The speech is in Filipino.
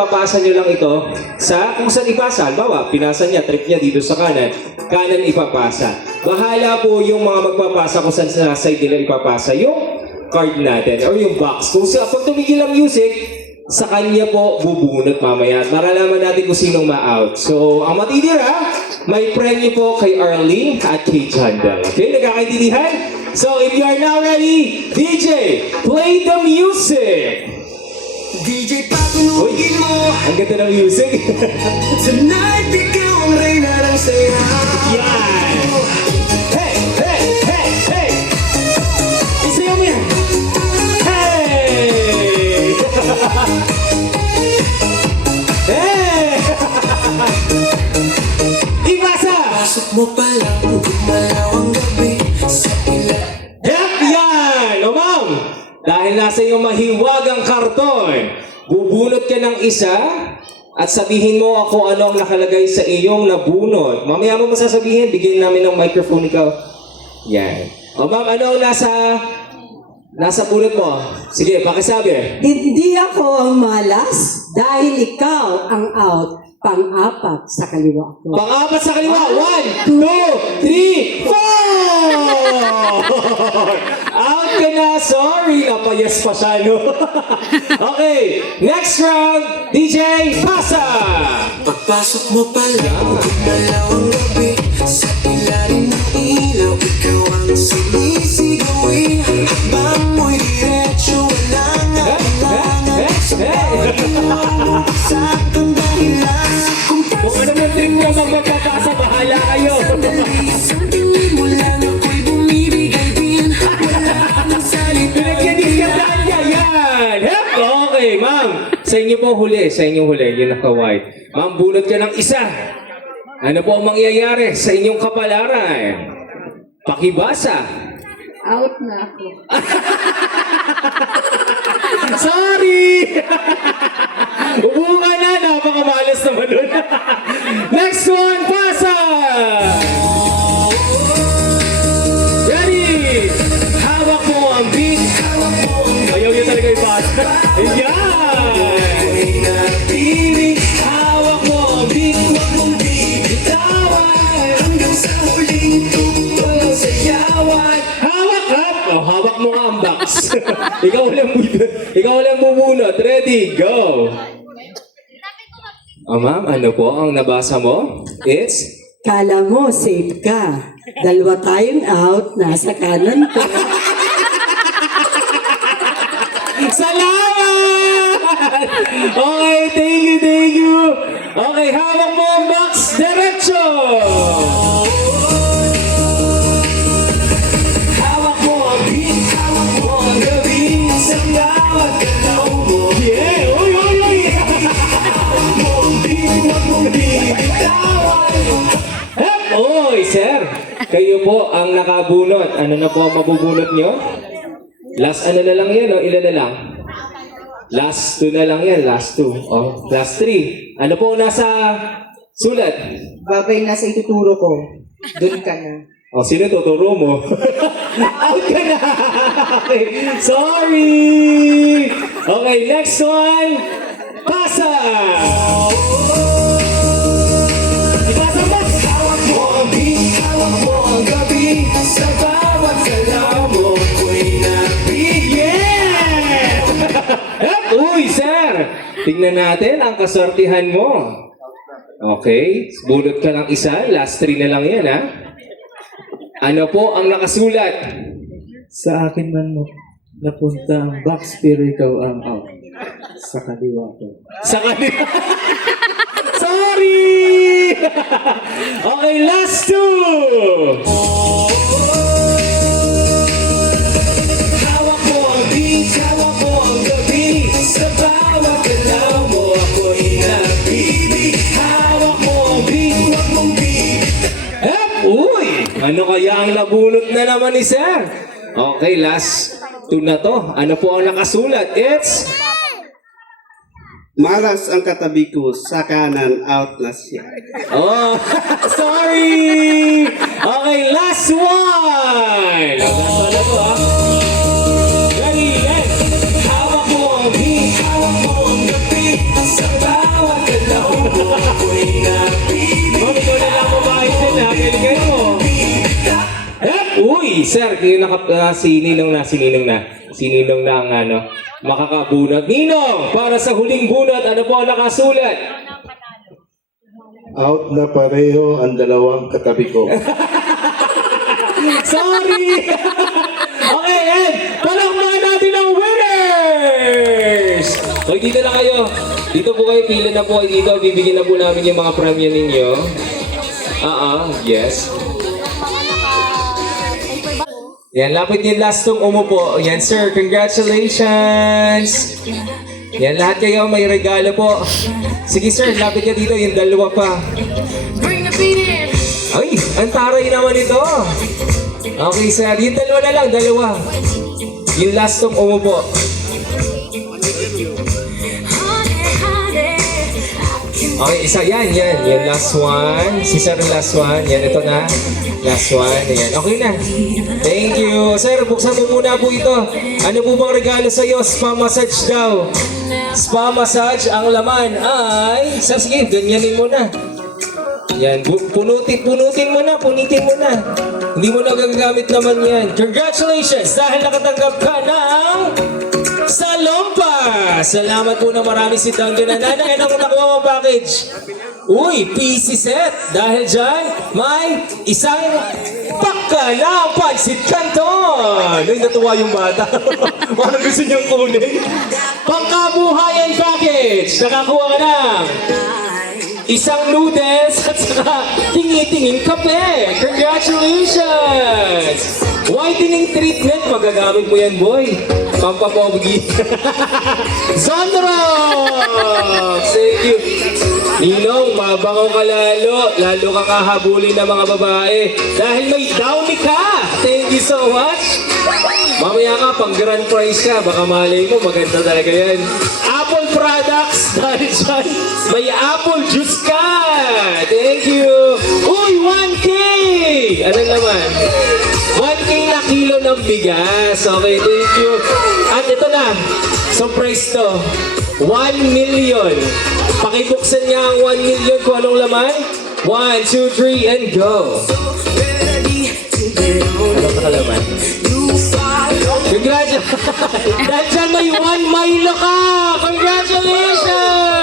papasa nyo lang ito sa kung saan ipasa. Halimbawa, pinasa niya, trip niya dito sa kanan. Kanan ipapasa. Bahala po yung mga magpapasa kung saan sa side nila ipapasa yung card natin or yung box. Kung sa pag tumigil ang music, sa kanya po bubunot mamaya. Maralaman natin kung sinong ma-out. So, ang matitira, may premyo po kay Arlene at kay Jandal. Okay, nagkakaintindihan? So, if you are now ready, DJ, play the music! DJ, patunugin mo. Ang ganda ng music. Tonight, ikaw ang reyna ng saya. Yan! Hey! Hey! Hey! Hey! Isayaw mo yan! Hey! Hey! Ibasa! Pasok mo pa lang, gumalaw ang gabi sa ilan. Yep! Yan! O ma'am! Dahil nasa iyong mahiwagang karton, bubunot ka ng isa at sabihin mo ako ano ang nakalagay sa iyong nabunot. Mamaya mo masasabihin, bigyan namin ng microphone ikaw. Yan. O ma'am, ano ang nasa bunot mo? Sige, pakisabi. Hindi ako ang malas dahil ikaw ang out. Pang-apat sa kaliwa ko. Pang-apat sa kaliwa. 1, 2, 3, 4! Out ka na. Sorry. Napayas pa siya, no? Okay. Next round. DJ, pasa! Pagpasok mo pa lang, gumalaw ang gabi sa ilalim ng ilaw. Ikaw ang sumisigawi. Habang mo'y diretso, walang alangan. Saktong dahilan. Kung ano ng trip mo magpapasa, bahala kayo. Sa tingin mo lang ako'y bumibigay din. Wala akong salita. Pinagkadiskatan niya, yan! Hep! Okay, ma'am. Sa inyo po huli, sa inyong huli, yung naka-white. Ma'am, bunot ka ng isa. Ano po ang mangyayari sa inyong kapalaran? Pakibasa. Out na ako. Sorry! Upo ka na, napakamalas naman nun. Next one, pasa! Ready! Hawak mo ang beat. Ayaw niya talaga ipasa. Ayan! Hawak mo ang beat. Huwag mong bibitawan. Hanggang sa huling tugtog sa yawan. Hawak ka! Oh, hawak mo nga ang box. ikaw lang bubunot. Ready, go! Oh, ma'am, ano po ang nabasa mo? It's? Kala mo, safe ka. Dalawa tayong out, nasa kanan ko. Salamat! Okay, thank you. Okay, hawak mo ang box. Diretso! Hawak mo ang beat, hawak mo ang gabi. Sa bawat galaw mo. Yeah! Uy! Hawak mo ang beat, huwag mong bibitawan. Hep! Uy, sir! Kayo po ang nakabunot. Ano na po ang mabubunot nyo? Last ano na lang yan, o? Ilan na lang? Last 2 na lang yan, last 2. Oh, last 3. Ano po ang nasa sulat? Babay na sa ituturo ko. Doon ka na. Oh, sino tuturo mo? Out ka na! Okay, sorry! Okay, next one. Pasa! Ipasa mo! Hawak mo ang beat, hawak mo ang gabi. Sa bawat galaw mo, ako'y nabibig. Yeah! Hup! Uy, sir! Tingnan natin ang kasortihan mo. Okay, bunot ka ng isa. Last 3 na lang yan, ha? Ano po ang nakasulat? Sa akin man mo napunta ang box pero ikaw ang out. Sa kaliwa ko. Sa kanila. Sorry! Okay, last 2! Hawak mo ang beat, hawak mo ang gabi. Sa bawat galaw mo, ako'y nabibig. Hawak mo ang beat, huwag mong bibig. Uy! Ano kaya ang nabunot na naman ni sir? Okay, last 2 na to. Ano po ang nakasulat? It's... Malas ang katabi ko sa kanan, out na siya. Oh, sorry! Okay, last one! Last one na to, ha? Ready, yes! Hawak mo ang beat, hawak mo ang gabi. Sa bawat Okay, sir, yung si Ninong na. Si Ninong na ang makakabunot. Ninong, para sa huling bunot, ano po ang nakasulat? Out na pareho ang dalawang katabi ko. Sorry! Okay, and palakpakan natin ang winners! Okay, dito na kayo. Dito po kayo, pila na po kayo dito. Bibigyan na po namin yung mga premyo ninyo. Yes. Yan, lapit yung last tong umupo. Yan, sir, congratulations! Yan, lahat kayo may regalo po. Sige, sir, lapit niya dito. Yung dalawa pa. Ay, ang taray naman ito. Okay, sir. Yung dalawa na lang, dalawa. Yung last tong umupo. Okay, isa yan. Yung last one. Si sir yung last one. Yan, ito na. Last one. Yan. Okay na. Thank you. Sir, buksan mo muna po ito. Ano po bang regalo sa'yo? Spa massage daw. Spa massage. Ang laman ay... Sir, sige, ganyanin mo na. Yan, punitin mo na. Hindi mo na gagamit naman yan. Congratulations! Dahil nakatanggap ka ng Salompa! Salamat po na marami si Duncan. Nanay, ano kung nakuha mo package? Uy, PC set! Dahil dyan, may isang pakka na pansit canton! Ay, natuwa yung bata. Parang gusto niyang kunin. Pangkabuhayan package! Nakakuha ka ng isang noodles at saka tingi-tingin kape. Congratulations! Whitening treatment, magagamit mo yan, boy. Pampapogi. Zonrox! Thank you. Ninong, mabangaw ka lalo. Lalo ka kahabulin ng mga babae. Dahil may downy ka. Thank you so much. Mamaya ka, pang grand prize ka. Baka malay mo, maganda talaga yan. Apple products. Dahil dyan, may apple juice ka. Thank you. Uy, 1K! Ano naman? 1K na kilo ng bigas. Okay, thank you. At ito na, surprise to. 1 million. Pakibuksan niya ang 1 million kung anong laman. 1, 2, 3, and go. Ano pa kalaman? Congratulations! Dahil dyan may 1 Milo ka! Congratulations!